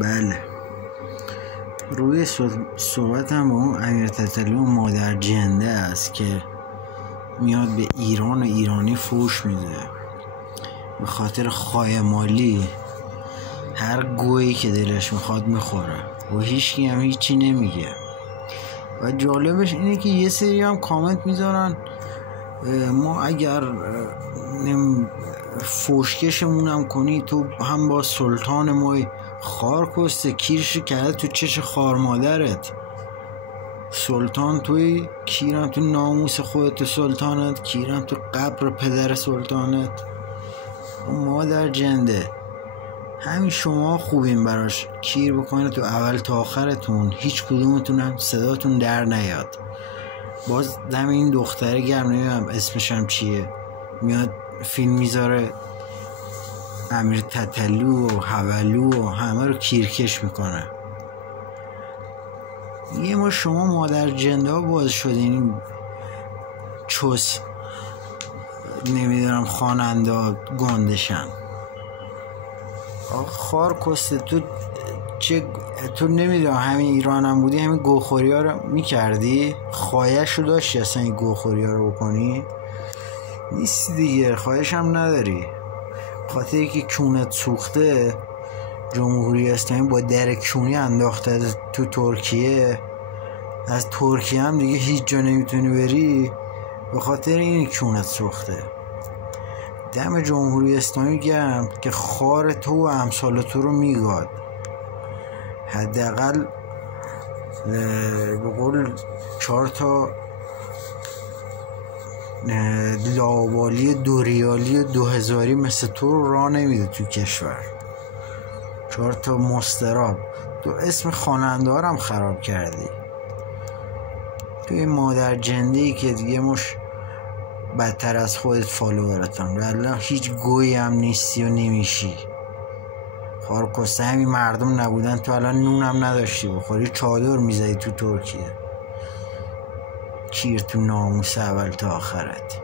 بله، روی صحبتم با اون امیر تتلو مادر جنده است که میاد به ایران و ایرانی فوش میده به خاطر خایمالی. هر گویی که دلش میخواد میخوره و هیچکی هم هیچی نمیگه. و جالبش اینه که یه سری هم کامنت میذارن ما اگر فوشکشمون هم کنی تو هم با سلطان مای خار کسته کیرش کرده تو چش خار مادرت. سلطان توی، کیرم تو ناموس خودت سلطانت، کیرم تو قبر پدر سلطانت. مادر جنده همین شما خوبین براش کیر بکنه تو اول تا آخرتون، هیچ کدومتون هم صداتون در نیاد. باز دم این دختره گرم، نمیدونم اسمشم چیه، میاد فیلم میذاره امیر تتلو و حولو و همه رو کیرکش میکنه. یه ما شما مادر جنده ها باز شدین چوس نمیدونم خواننده ها گندشن. خار کسته تو نمیدونم همین ایران هم بودی همین گوخوری ها رو میکردی؟ خواهش رو داشتی اصلا این گوخوری ها رو بکنی؟ نیستی دیگه، خواهش هم نداری. خاطری که کونت سوخته، جمهوری اسلامی با در کونی انداخته تو ترکیه، از ترکیه هم دیگه هیچ جا نمیتونی بری به خاطر این کونت سوخته. دم جمهوری اسلامی گرم که خار تو و امثال تو رو میگاد. حداقل به قول 4 تا لاوالی 2 ریالی و 2000 مثل تو رو راه نمیده تو کشور. 4 تا مستراب. تو اسم خواننده ها رو هم خراب کردی. تو این مادر جنده ای که دیگه مش بدتر از خودت فالوورتم، والله هیچ گویی هم نیستی و نمیشی. خارکسته همین مردم نبودن تو الان نون هم نداشتی بخوری، چادر میزدی تو ترکیه. کیر تو ناموس اول تا آخرت.